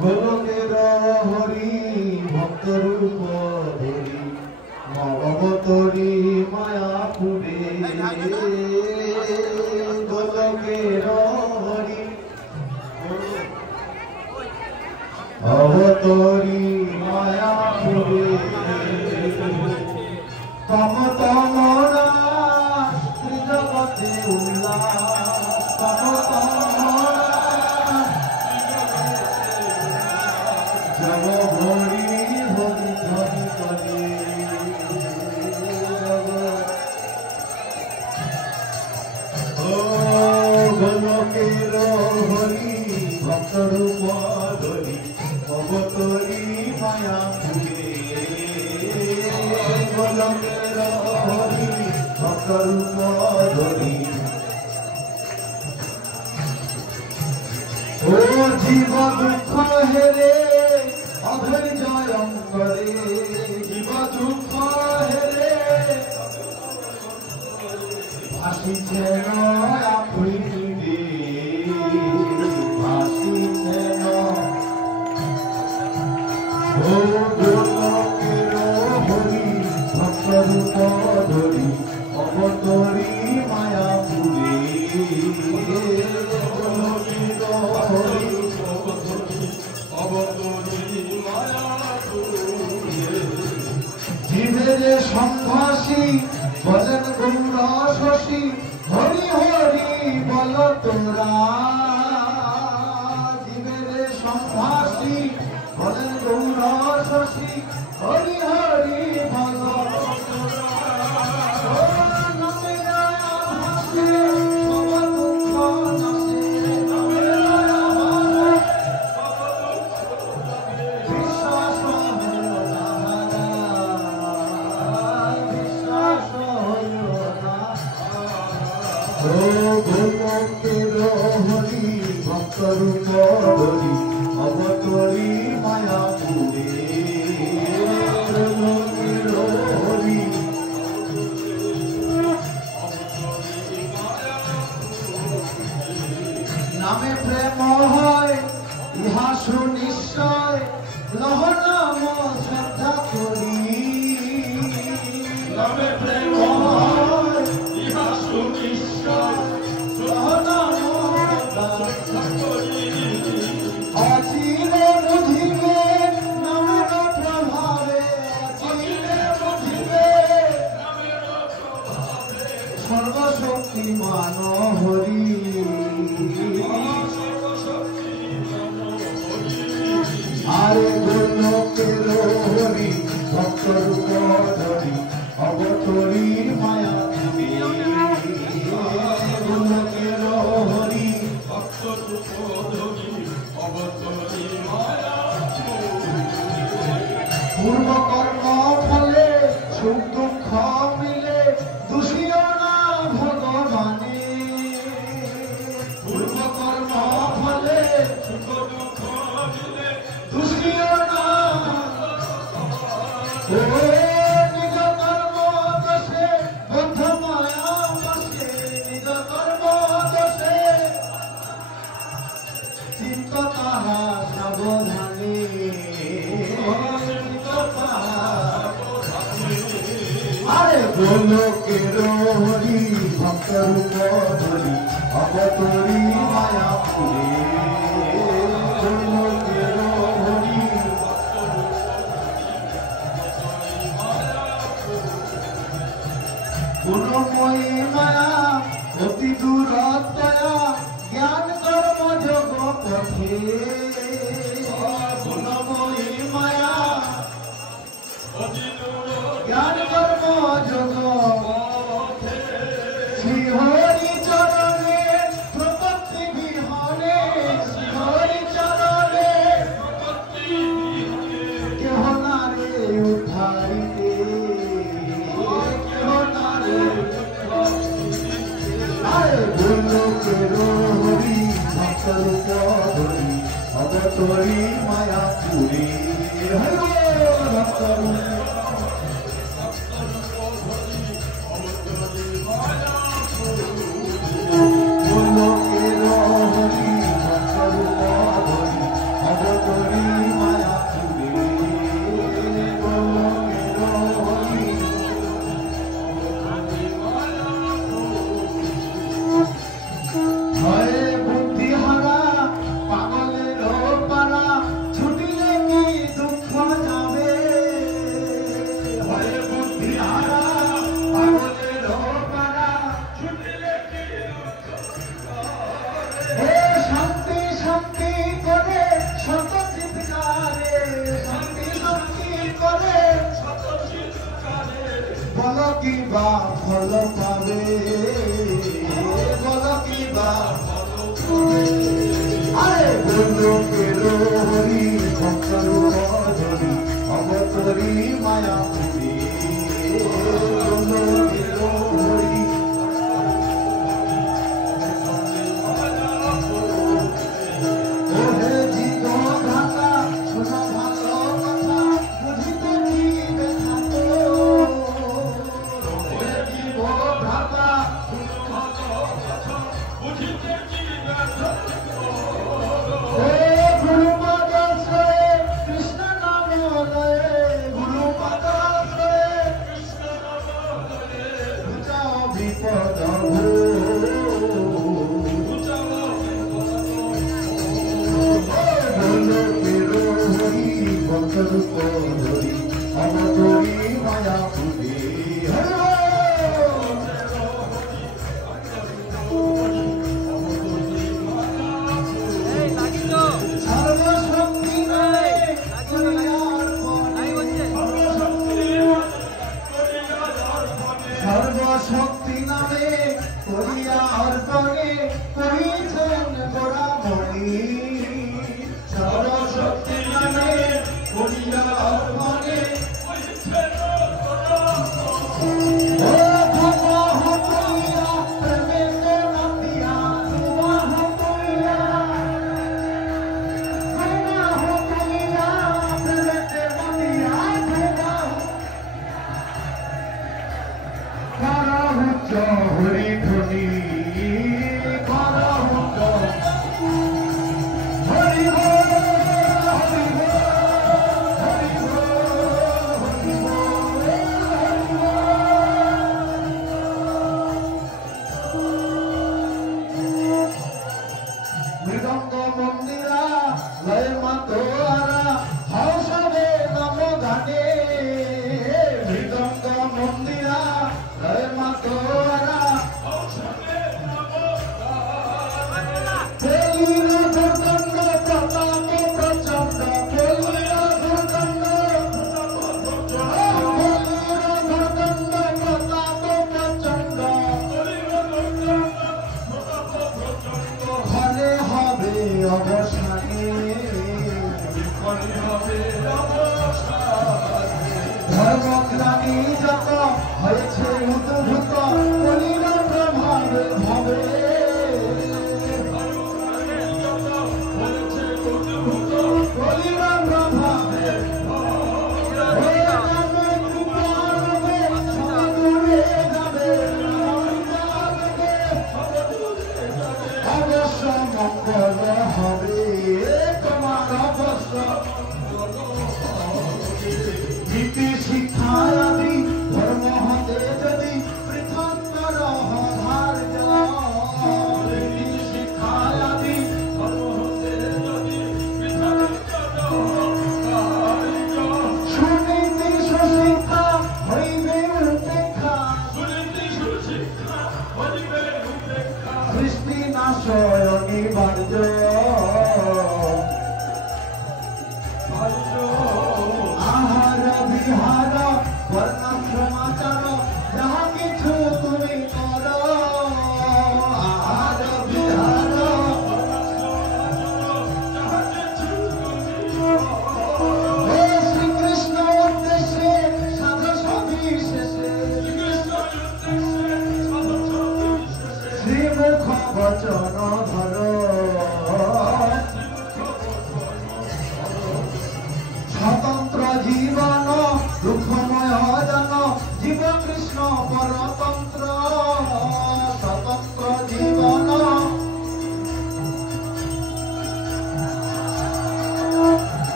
গোলকের হরি ভক্ত রূপ ধরি অবতরি মায়াপুরে গোলকের হরি অবতরি মায়াপুরে তম তমরা ত্রিজগতে উল্লাস তম জব হরি হরি হরি করে ও গোলকের হরি ভক্ত রূপ ধরি অবতরি মায়াপুরে গোলকের হরি ভক্ত রূপ ধরি ও জীব দুঃখ হেরে অধৈর্য অন্তরে জীব দুঃখ হেরে ভাসিছে আফ্রিদে ভাসিছে ও গোলকের হরি ভক্ত রূপ ধরি অবতরি মায়াপুরে গোলকের হরি জীবের সংঘাসী বলেন গৌর শশী হরি হরি বল তোরা জীবের সংঘাসী বলেন গৌর শশী হরি হরি বল গোলকের হরি ভক্ত রূপ ধরি অবতরি মায়াপুরে গোলকের হরি নামে প্রেম হয় ইহা সুনিশ্চয় লহ নাম শ্রদ্ধা করি নামে প্রেম হয় ইহা সুনিশ্চয় লহ নাম শ্রদ্ধা করি অচিরে বুঝিবে নামের প্রভাবে অচিরে বুঝিবে নামের প্রভাবে সর্বশক্তিমান হরি আরে গোলকের হরি ভক্ত রূপ ধরি অবতরি মায়াপুরে গোলকের হরি ভক্ত রূপ ধরি অবতরি মায়াপুরে পূর্ব কর্ম ফলে সুখ দুঃখ মিলে দোষিও না ভগবানে পূর্ব কর্ম ফলে সুখ দুঃখ মিলে দোষিও না ও নিজ কর্ম দোষে বদ্ধ মায়া বসে নিজ কর্ম দোষে চিত্ত তাহা সাবধানে আরে গোলকের হরি ভক্ত রূপ ধরি অবতরি মায়াপুরে গোলকের হরি গুণময়ী মায়া অতি দূরতয়া জ্ঞান কর্ম যোগ পথে গুণময়ী মায়া জ্ঞান কর্ম যোগ শ্রী হরি চরণে প্রপত্তি বিহনে শ্রী হরি চরণে কেহ নারে উদ্ধারিতে কেহ নারে অবতরী মায়াপুরী ফল পাবে বল কি বা আরে বলো কেলো হরি ভক্তর ধরি অবতরী মায়াপুরী বলো কেলো হরি ওহে জীব ধাতা শোনো ভালো কথা বুঝিতে কি ব্যথা তো অবতরী মায়াপুরী সর্বশক্তি নামে করিয়া অর্পণে করিছেন গোড়ামণি সর্বশক্তি নামে করিয়া অর্পণে হরি ধ্বনি হরি মৃদঙ্গ মন্দিরা লয় মাতোয়ারা হসবে নম গানে মৃদঙ্গ মন্দিরা লয় মাতোয়ারা হসবে নম গানে দুর্দণ্ড প্রতাপ প্রচণ্ড দুর্দণ্ড প্রতাপ প্রচণ্ড ফলে হবে অবসানে ধর্মগ্লানি যত হয়েছে উদ্ভূত কলির প্রভাবে ভাবে কলির প্রভাবে অবশ্য মঙ্গল হবে তোমার অবশ্য নীতি শিক্ষা আদি ধর্ম হতে যদি পৃথক ধার্য নীতি শিক্ষা আদি ধর্ম হতে যদি সুনীতি সুশিক্ষা হইবে উপেক্ষা সৃষ্টি নাশয় অনিবার্য আহার বিহার বর্ণাশ্রমাচার যাহা কিছু তুমি কর আহার বিহার শ্রীকৃষ্ণ উদ্দেশ্যে সাধু সবিশেষে শ্রীমুখ বচন ধর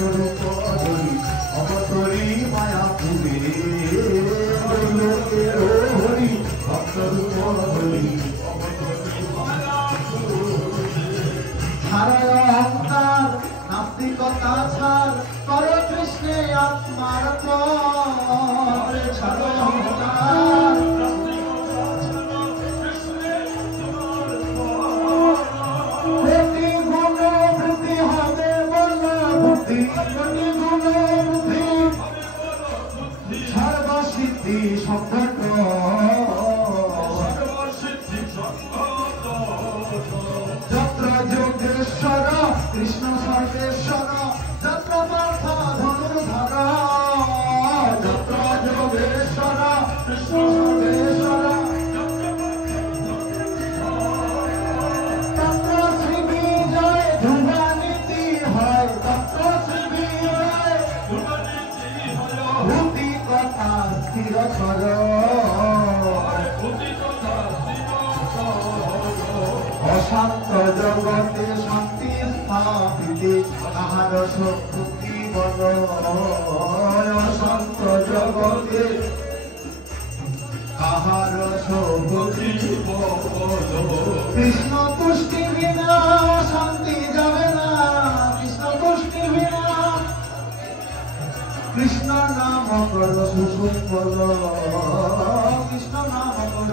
ভক্তরূপ ধরি অবতরি মায়াপুরে গোলকের হরি ভক্তরূপ ধরি ছাড় অহংকার নাস্তিকতা ছাড় কর কৃষ্ণে আত্মার পরে ছাড় অহংকার সর্বসিদ্ধি সম্পন্ন যত্র যোগেশ্বর কৃষ্ণ সর্বেশ্বর যত্র পার্থ ধনুর্ধর যত্র যোগেশ্বর কৃষ্ণ সর্বেশ্বর তত্র শ্রী বিজয় ধ্রুবানীতি হয় তত্র শ্রী বিজয় ভূতি কথা স্থির কর অশান্ত জগতে শান্তি স্থাপিতে কাহার শক্তি বল অশান্ত জগতে কাহার শক্তি বল কৃষ্ণ তুষ্টি বিনা শান্তি যাবে না কৃষ্ণ তুষ্টি বিনা কৃষ্ণ নাম কর সুসুফল কৃষ্ণ নাম কর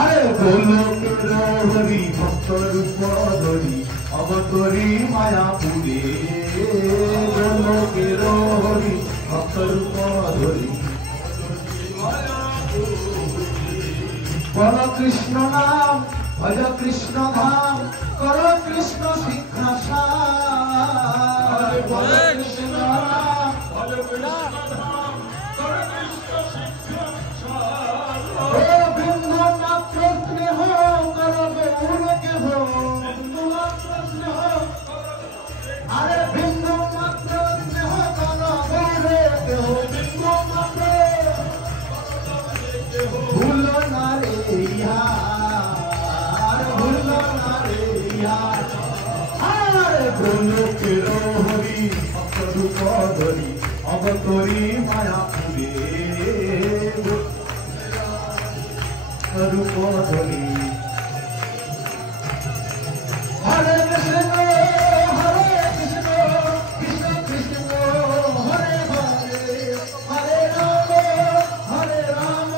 আরে গোলকের হরি ভক্তরূপ ধরি অবতরি মায়াপুরে গোলকের হরি ভক্তরূপ ধরি বল কৃষ্ণ নাম ভজ কৃষ্ণ ধাম কর কৃষ্ণ শিক্ষাসার বল কৃষ্ণ নাম ভজ কৃষ্ণ ধাম কর কৃষ্ণ শিক্ষাসার বিন্দু মাত্র স্নেহ কর গৌরকে হো বিন্দু মাত্র স্নেহ আরে বিন্দু মাত্র স্নেহ কর গৌরকে হো বিন্দু মাত্র ভুল না রে ইহার ভুল না রে ইহার আরে গোলকের হরি ভক্তরূপ ধরি অবতরি মায়াপুরে রূপ ধরি হরে কৃষ্ণ কৃষ্ণ কৃষ্ণ হরে হরে হরে রাম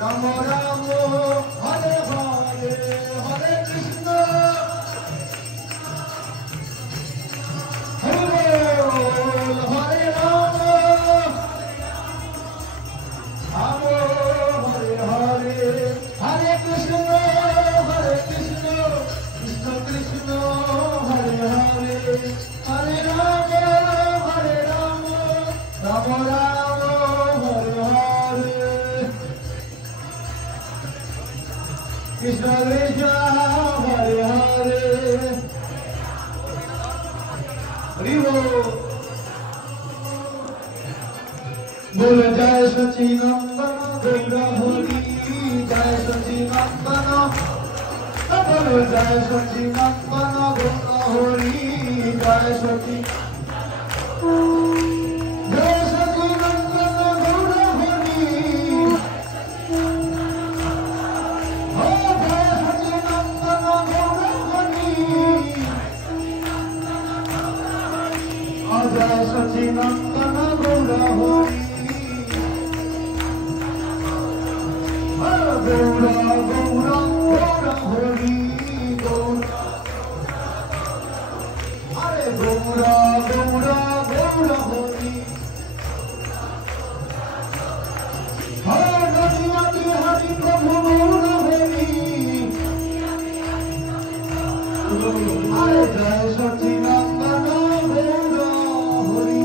রাম রাম হরে হরে হরে কৃষ্ণ হরে হরে রাম হরে হরে হরে কৃষ্ণ কৃষ্ণ কৃষ্ণ হরে হরে হরে রাম রাম রাম হরে হরে কৃষ্ণ কৃষ্ণ হরে হরে হরি बोल जय सचिनंदन गौर हरि जय सचिनंदन बोल जय सचिनंदन गौर हरि जय सचि जय सचिनंदन गौर हरि हो जय सचिनंदन गौर हरि जय सचिनंदन गौर हरि गौरा गौरा गौरा हरि गौरा अरे गौरा गौरा गौरा हरि हरे नदियाति हरि प्रभु गौरा हरि अरे जय सचिनंदन गौरा हरि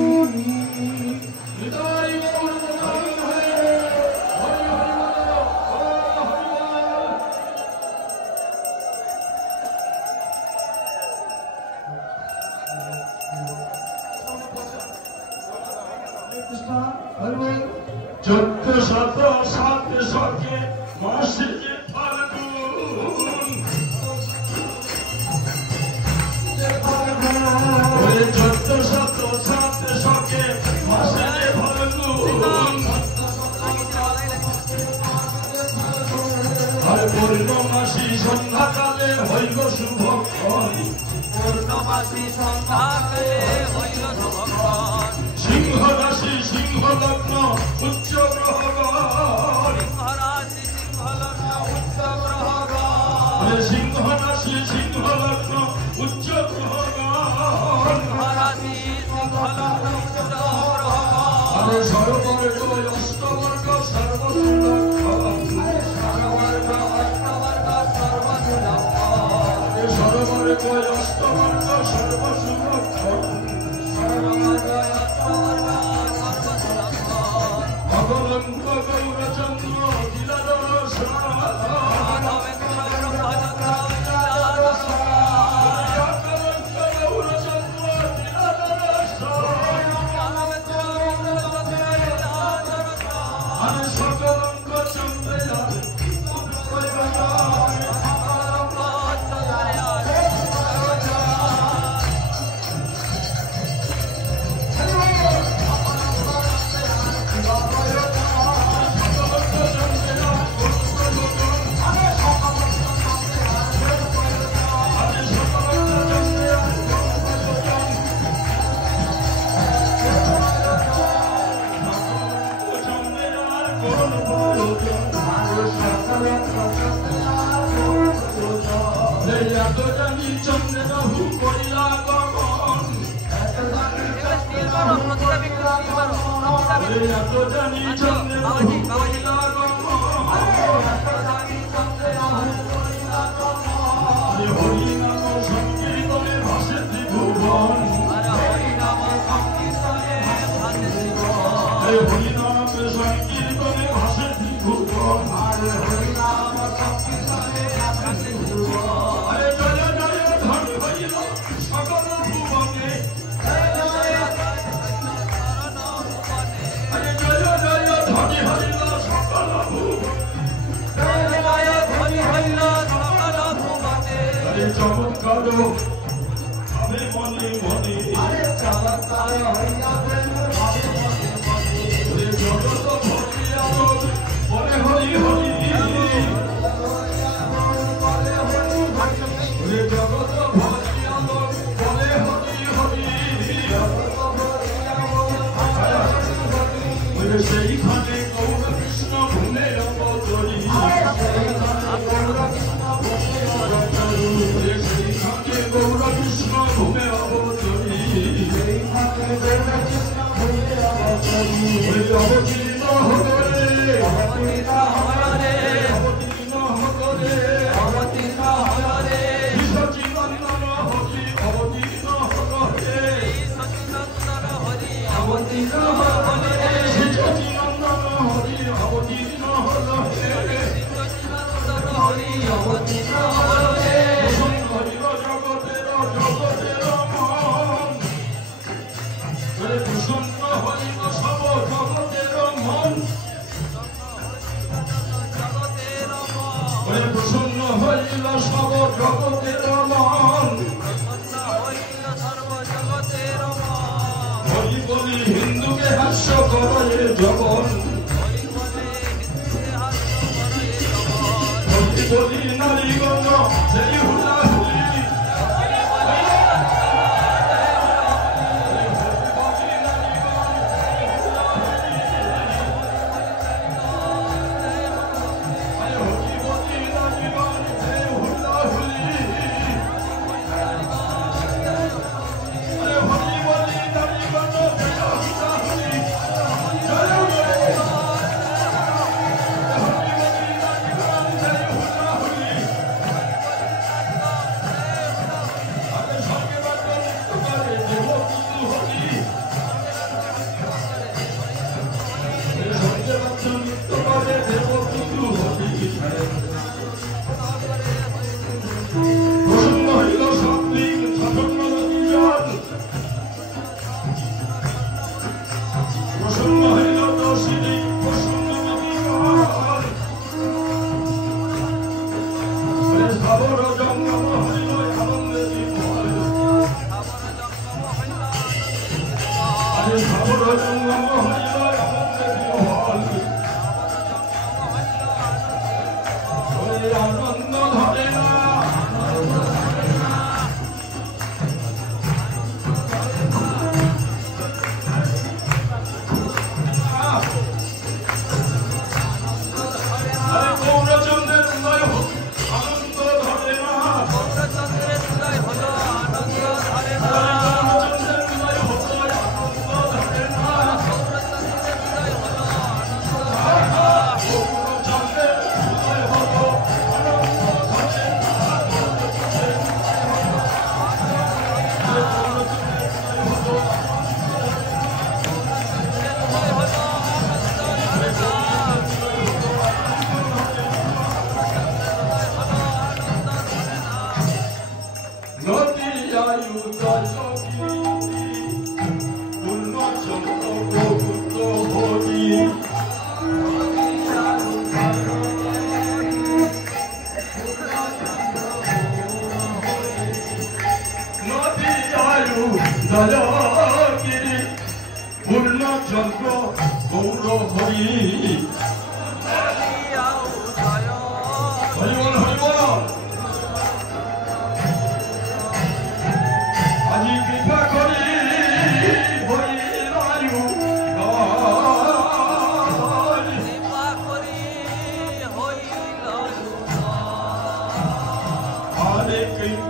চোদ্দ শত সাত শকে মাসে ফাল্গুন পূর্ণমাসী সন্ধ্যাকালে হইল শুভক্ষণ পূর্ণমাসী সন্ধ্যাকালে হইল শুভক্ষণ সিংহ রাশি সিংহ লগ্ন উচ্চ গ্রহগণ সিংহ রাশি সিংহ লগ্ন উচ্চ গ্রহগণ সিংহ রাশি সিংহ লগ্ন উচ্চ গ্রহগণ সিংহ রাশি সিংহ লগ্ন উচ্চ গ্রহগণ সর্ববর্গ অষ্টবর্গ সর্বসুলক্ষণ সর্ববর্গ অষ্টবর্গ সর্বসুলক্ষণ সর্ববর্গ অষ্টবর্গ সর্বসুলক্ষণ সর্ববর্গ অষ্টবর্গ সর্বসুলক্ষণ ভগবন্ত গৌরচন্দ্র লীলাদর্শন মাধবেন্দ্র ব্রহ্মচন্দ্র লীলাদর্শন ভগবন্ত গৌরচন্দ্র লীলাদর্শন মাধবেন্দ্র ব্রহ্মচন্দ্র লীলাদর্শন আমি সকলঙ্গ চন্দ্রয়ার চন্দ্রবাবু কইলা গমন এত জানি চন্দ্রবাবু কইলা গমন হরিনাম সংকীর্তনে ভাসে ত্রিভুবন হরিনাম সংকীর্তনে ভাসে ত্রিভুবন জয় জয় ধন হইল সকল ভুবনে জয় জয় ধনী হইল সকল ভুবনে চমৎকার আমি মনে মনে জগত ভরিয়া বলে হরি হরি জগত ভরিয়া বলে হরি হরি সেইখানে গৌর কৃষ্ণ ভূমে অবতরী সেইখানে গৌর কৃষ্ণ ভূমে অবতরী অবতীর্ণ হল রে অবতীর্ণ হল রে সচিনন্দন হরি অবতীর্ণ হল রে সচিনন্দন হরি অবতীর্ণ হল রে হরিল জগতের মন প্রসন্ন হরিল সব জগতের মন প্রসন্ন হইল সব জগতের মন হরি বলি হিন্দুকে হাস্য করে জগন হরি বলি নারীগণ সেই হুলাহুলি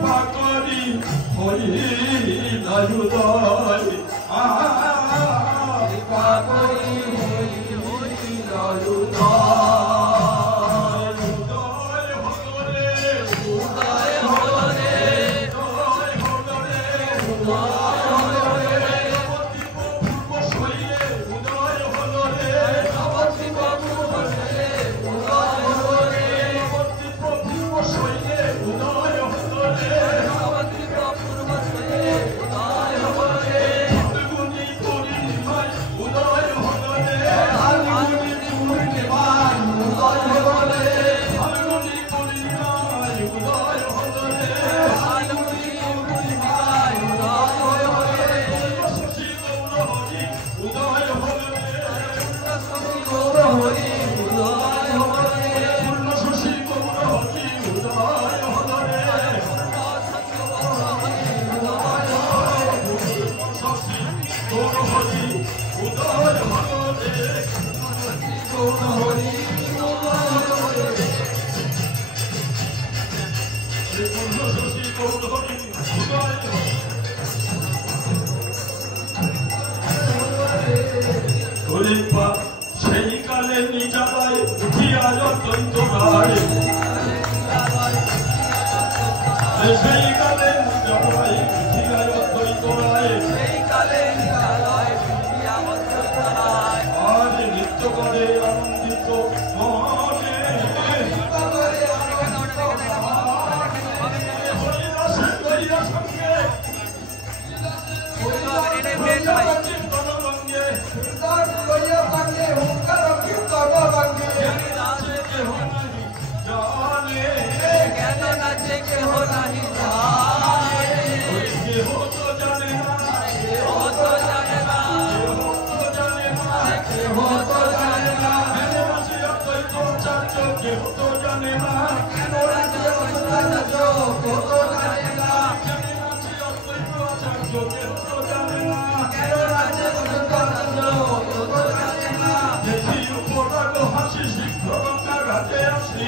কৃপা করি হইল উদয় কৃপা করি হইল উদয় উদয় হলো রে উদয় হলো রে উদয় হলো রে উদয় হলো রে পূর্ব শৈলে উদয় হলো রে নবদ্বীপ পূর্ব শৈলে উদয় হলো রে নবদ্বীপ পূর্ব শৈলে উদয় হলো রে নবদ্বীপ পূর্ব শৈলে উদয় হলো রে ফাল্গুনী পূর্ণিমায় উদয় হলো রে ফাল্গুনী পূর্ণিমায় উদয় হলো রে ফাল্গুনী পূর্ণিমায় উদয় হলো রে ফাল্গুনী পূর্ণিমায় উদয় হলো রে শশী গৌর হরি উদয় হলো রে শশী গৌর হরি উদয় হলো রে পূর্ণ শশী গৌর হরি উদয় হলো রে শশী গৌর হরি উদয় হলো রে গৌর হরি উদয় হলো রে পূর্ণ শশী গৌর হরি উদয় হলো হরিপা সেই কালে নিজাবায় উঠিয়া দৈন্ত রায় সেই কালে নিজাবায় উঠিয়া দৈন্ত রায় আর নৃত্য করে আনন্দিত মনে হরিদাসের দইয়া সঙ্গে কীর্তন ভঙ্গে নাচে কেহ নাহি জানে কেহ তো জানে না কেহ তো জানে না কেহ তো জানে না কেন নাচিয়া দ্বৈতাচার্য কেহ তো জানে না কেন নাচিয়া দ্বৈতাচার্য কেহ তো জানে না কেন নাচিয়া দ্বৈতাচার্য কেহ তো জানে না কেন নাচিয়া দ্বৈতাচার্য কেহ তো জানে না দেখি উপরাগ হাসি শীঘ্র গঙ্গা ঘাটে আসি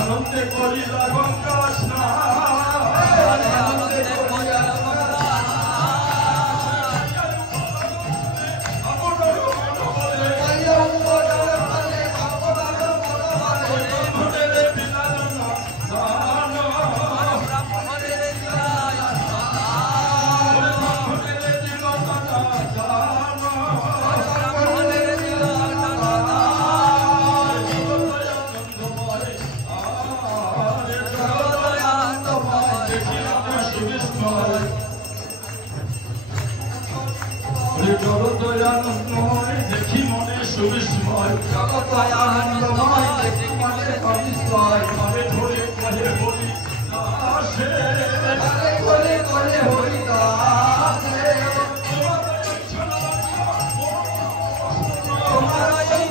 আনন্দে করিলা গঙ্গা স্নান আনন্দে করিলা গঙ্গা জগদয়ানন্দময় দেখি মনে সুবিস্ময় জগদয়ানন্দময় দেখি মনে সুবিস্ময় মনে ধরে কহে হরি দাসে মনে ধরে কহে হরি দাসে তোমার এই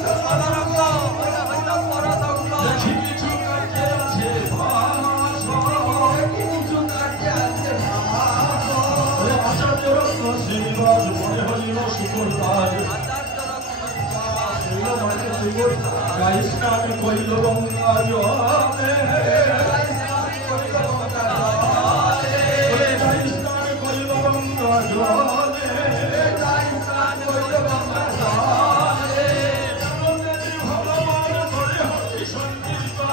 সরঙ্গ দেখি কিছু কাজে আছে ভাস দেখি কিছু কাজে আছে ভাস আচার্য রত্ন শ্রীনিবাস মনে হরিল সুকুলদার গাই স্নান করিল গঙ্গা জলে গাই স্নান করিল গঙ্গা জলে ভগবান ধরে হরি সংকীর্তন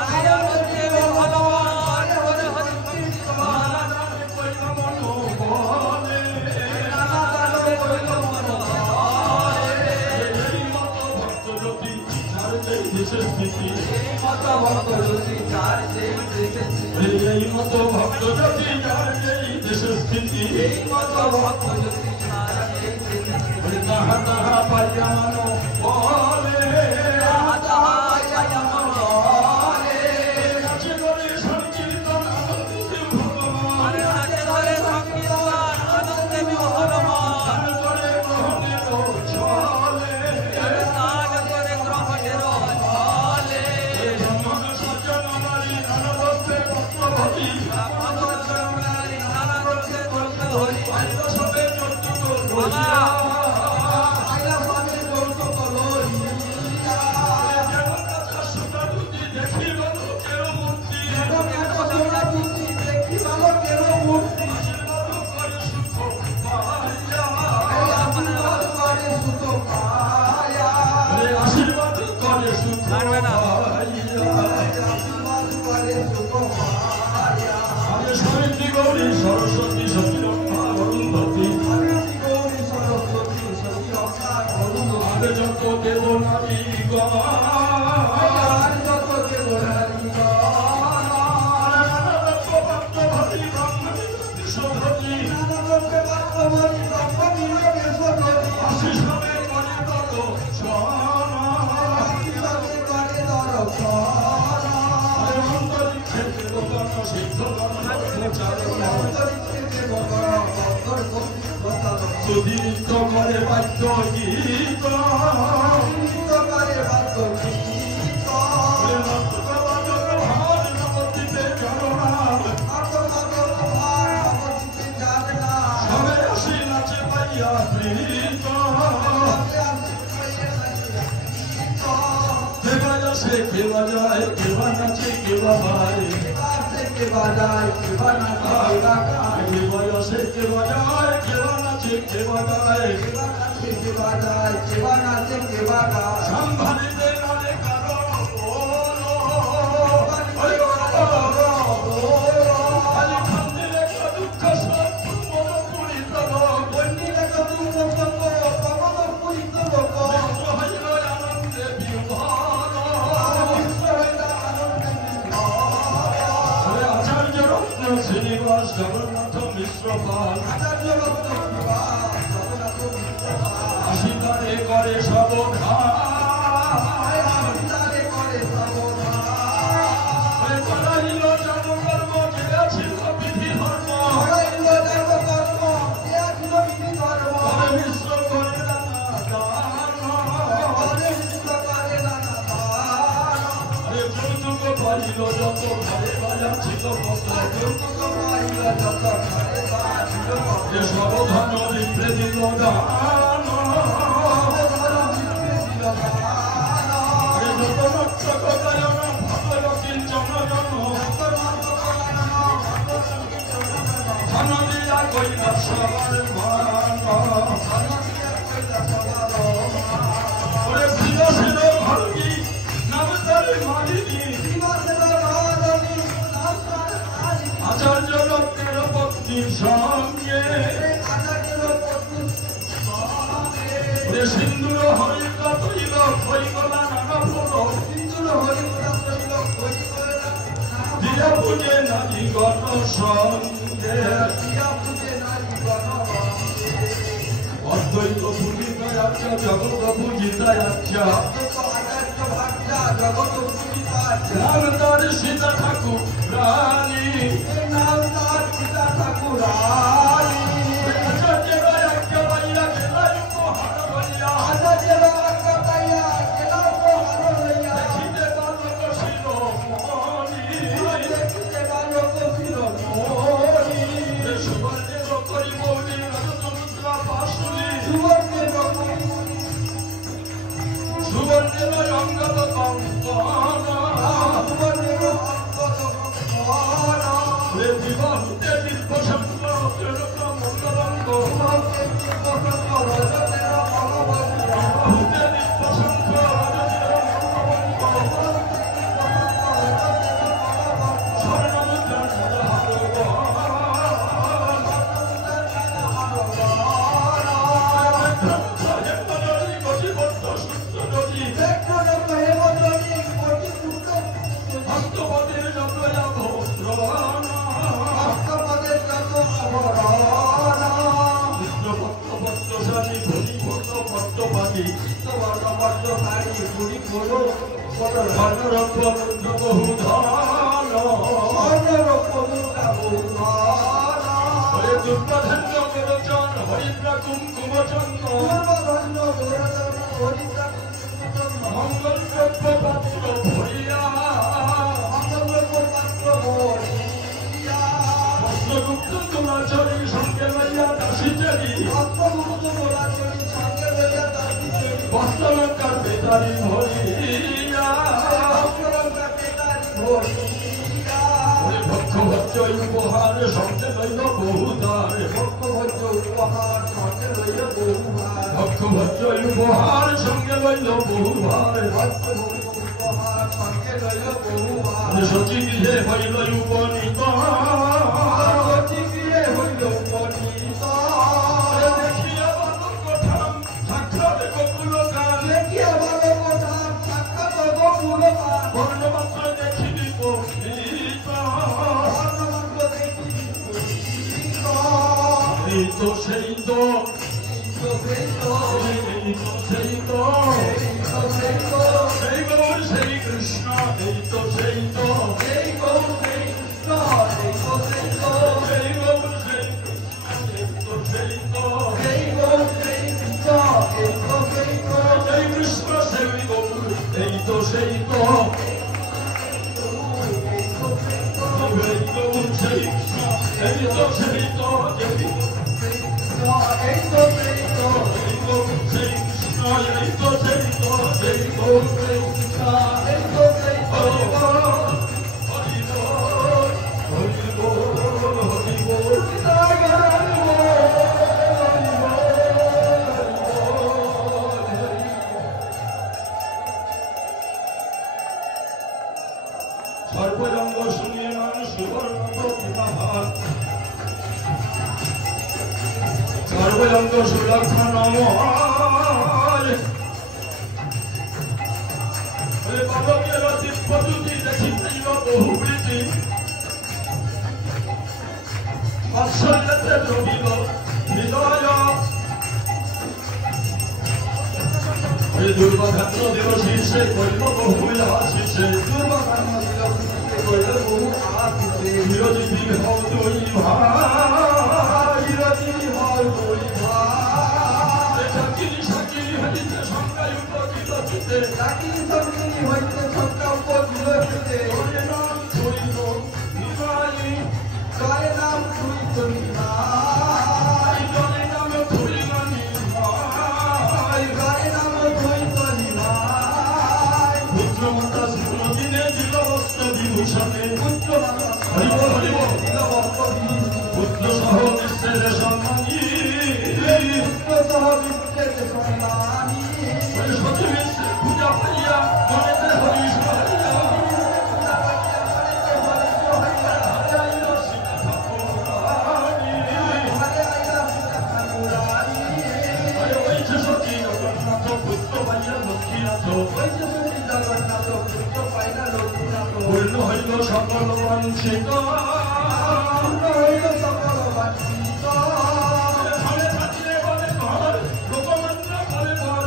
এই মতো ভক্ত যদি যার যেই দেশে স্থিতি তাহা তাহা পাইয়া মানো বলে নাচে করে সংকীর্তন আনন্দে ভগবান গান করে গ্রহণেরও ছলে ব্রাহ্মণ সজ্জন নারী নানবদ্বে ভক্তভরি সবে চতুর্থ যত দেবনারী আর যত দেবনারী সুদীর্ঘ করে বাদ্য গীত সবাই আসি নাচে পাইয়া কেবা যায় কেবা নাচে কেবা ভাই কেবা যায় কেবা নাচে কেবা বয়সে কেবা যায় কেবা নাচে কেবা গায় কেবা যায় কেবা নাচে কেবা গায় সম্ভালিতে নারে কারো আলি খান্দিলে দুঃখ সব মন পুরিত বন্দিলে দুঃখ সব পবন পুরিত লোক হইল আনন্দে বিভোর আচার্য রত্ন শ্রীনিবাস জগন্নাথ মিশ্র পাল আশীর্বাদে করে করাইল জন্মকর্ম যে ছিল বিধি ধর্ম মিশ্র করে যৌতুক পাইল যত ঘরে বাজা ছিল সবধন বিপ্রে দিল দান ভগবতীর জনজন ধন দিয়া কইলা সবার মান শিব ঘরটি নাম তারে মালিনী আচার্য রত্নের পত্নীর সঙ্গে সিন্দুর হরিকা তৈল হরিকলা নানা ফুল দিয়া পূজে নারী গণ সঙ্গে অদ্বৈত পূজিতায় আচ্ছা জগৎ পূজিতায় আচ্ছা নাম তার সীতা ঠাকুর রানী উপহার সঙ্গে লইল বহুধার ভক্তভদ্র উপহার সঙ্গে লইল বহুভার সচি গৃহে হইল উপনীত দেখিয়া বালক ঠাম সাক্ষাৎ গোকুল গান তো সেই তো সেই গৌর সেই কৃষ্ণ এই তো সেই তো সেই গৌর সেই কৃষ্ণ এই তো সেই তো সেই গৌর সেই কৃষ্ণ এই তো সেই তো সেই গৌর সেই কৃষ্ণ এই তো সেই তো সেই কৃষ্ণ সেই গৌর এই তো সেই তো এই গৌর সেই কৃষ্ণ এই তো সেই তো এই তো সেই তো এই গৌর সেই কৃষ্ণ এই তো সেই তো এই গৌর সেই কৃষ্ণ এই তো সেই তো হরি বল হরি বল হরি বল হরি বল সর্বজঙ্গ শুনিয়ে মান সুবর্ণ প্রতিমা ভাত সর্বজঙ্গ সুলক্ষণ নমঃ বালকের দিব্যজ্যোতি দেখি পাইল বহুবৃতি বাৎসল্যতে দ্রবিল হৃদয় দুর্বাঘাত্র দেব শীর্ষে করিল বহুল আশিসে চিরজীবী হও তুই ভাই চিরজীবী হও তুই ভাই চাকিরি সাকিরি হইতে সংজ্ঞায় উপকৃত চিতে চাকিরি সাকিরি হইতে সংজ্ঞা উপকৃত চিতে ওরে নাম ধরিল নিমাই জলে নাম ধরিল নিমাই জলে নাম ধরিল নিমাই জলে নাম ধরিল নিমাই পুত্রমাতা শুক্ল দিনে দিল বস্ত্র বিভূষণে পুত্রমাতা হরিব হরিব দিল বস্ত্র পুত্র সহ বিশ্বের সম্মানী পুত্র সহ বিশ্বের সম্মানী সতী বিশ্বের পূজা পাইয়া মনেতে হরিষ হরিয়া পূর্ণ হইল সকল বাঞ্ছিত ঘরে থাকিলে ঘরে ঘর লোকমান্য ঘরে ঘর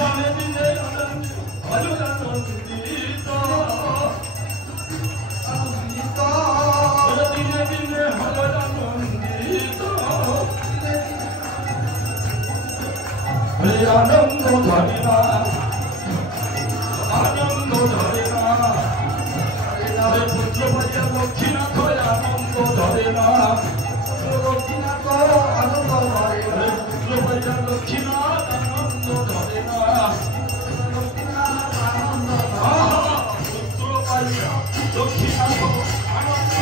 দিনে দিনে আনন্দিত দিনে দিনে হল আনন্দিত আনন্দ ধরে না আনন্দ ধরে না পুত্র ভাইয়া লক্ষ্মীনাথ আনন্দ ধরে না লক্ষ্মীনাথ আনন্দ ধরে পুত্র ভাইয়া লক্ষ্মীনাথ আনন্দ ধরে না লক্ষ্মীনাথ আনন্দ পুত্র ভাইয়া লক্ষ্মীনাথ আনন্দ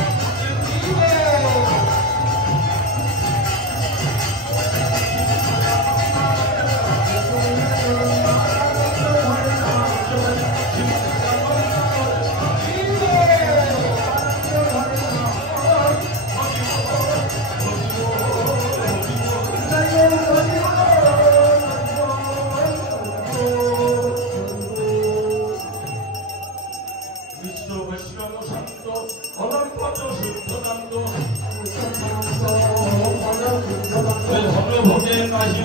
ধনভোগে নাহি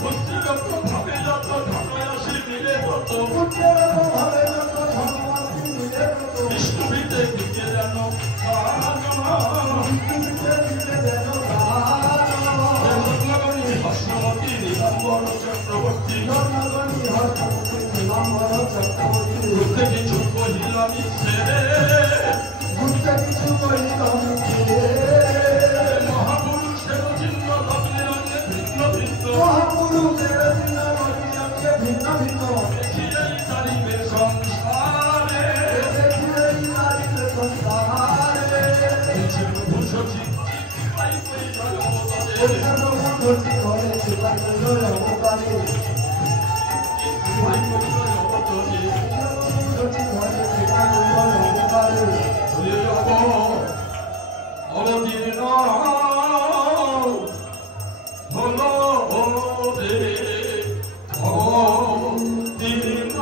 পুত্রগত ভাবে যত ধন আসি মিলে তত বিষ্ণুবিতে দিকে যেন হর্ষমতী নীলাম্বর চক্রবর্তী প্রত্যেকে চুপ কহিলামি মহাপুরুষের চিহ্ন লগ্নের অঙ্গে ভিন্ন ভিন্ন দেখিয়াই তারিবে সংসারে ভূষচি অবতীর্ণ হলো রে অবতীর্ণ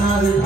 Gopi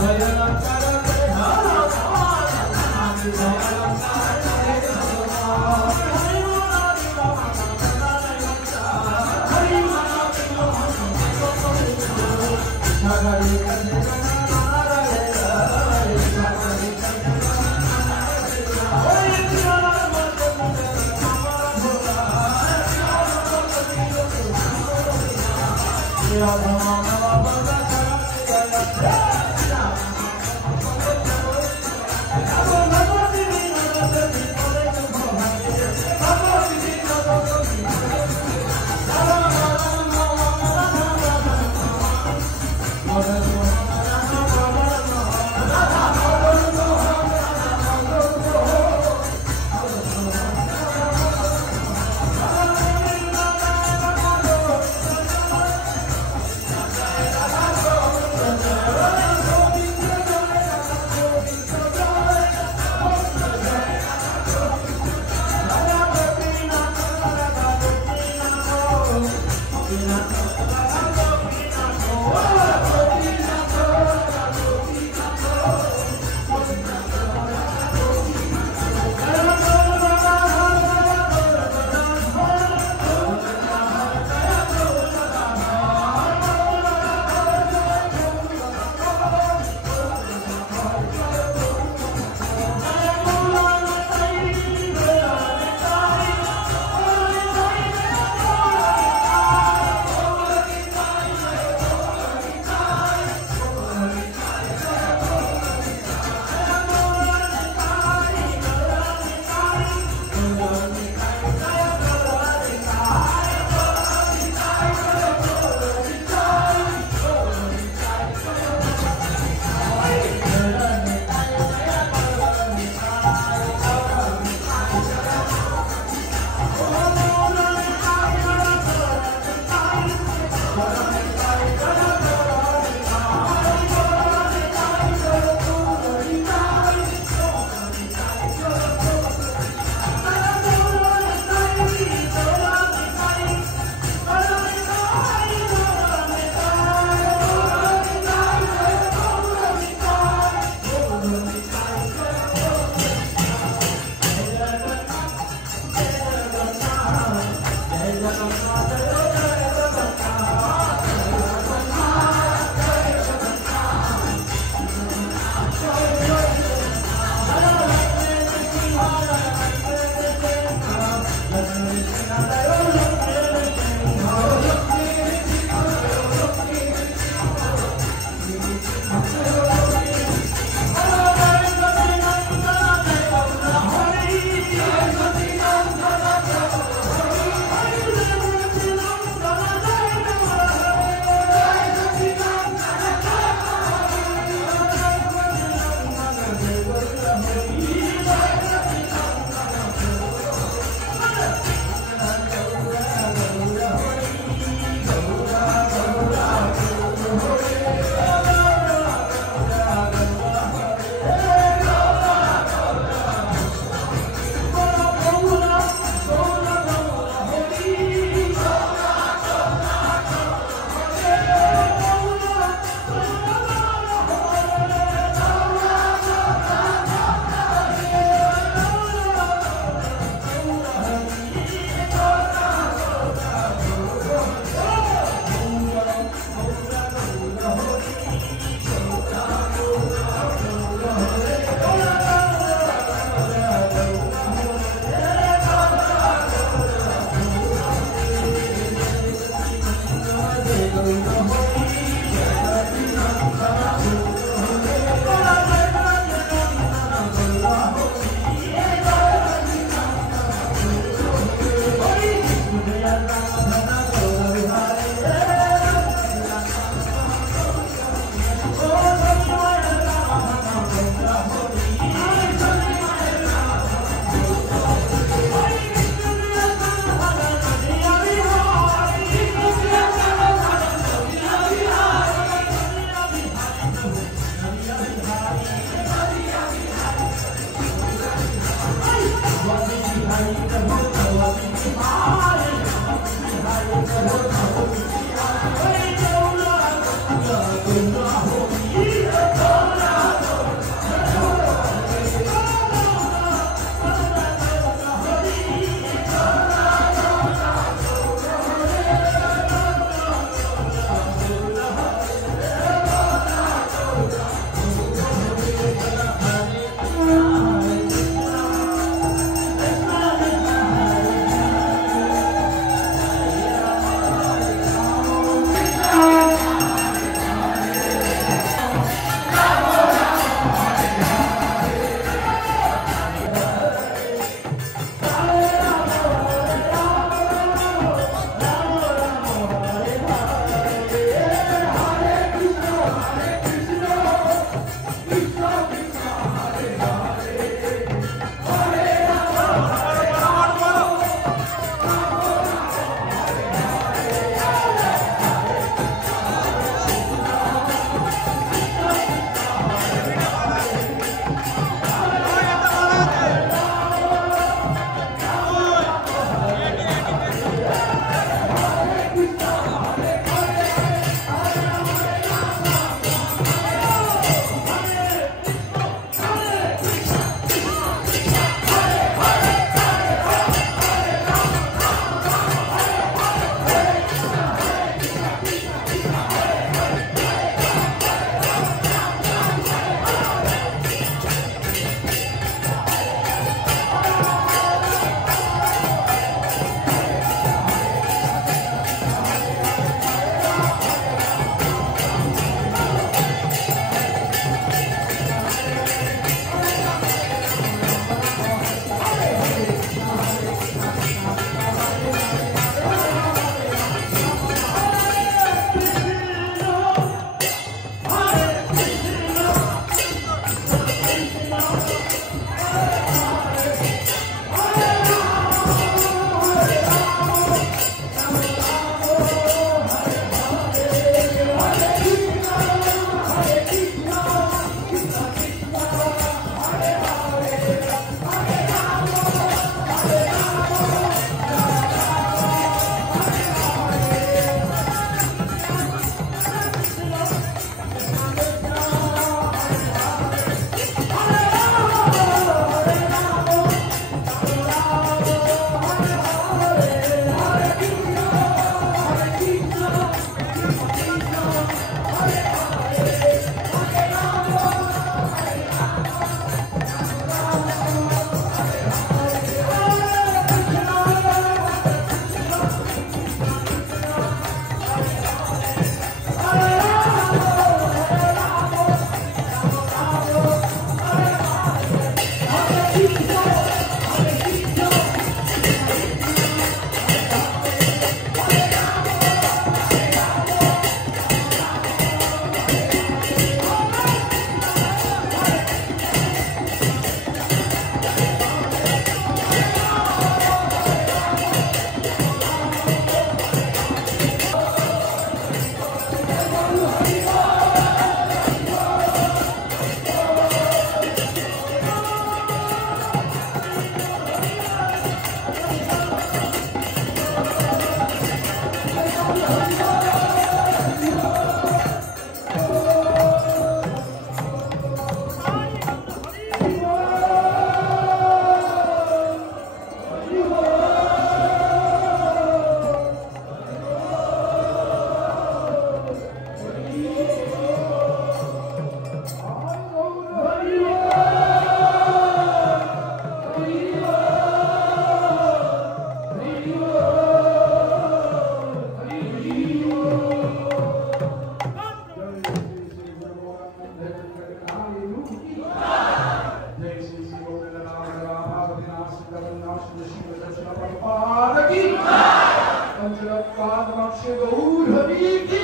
শ্রী গৌর হরি কি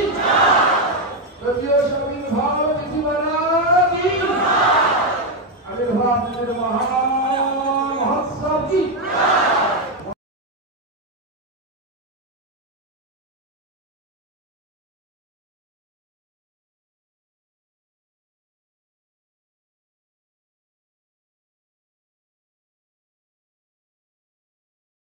তৃতীয় স্বামী ভাব নীতিমালা কি আবির্ভাব মহান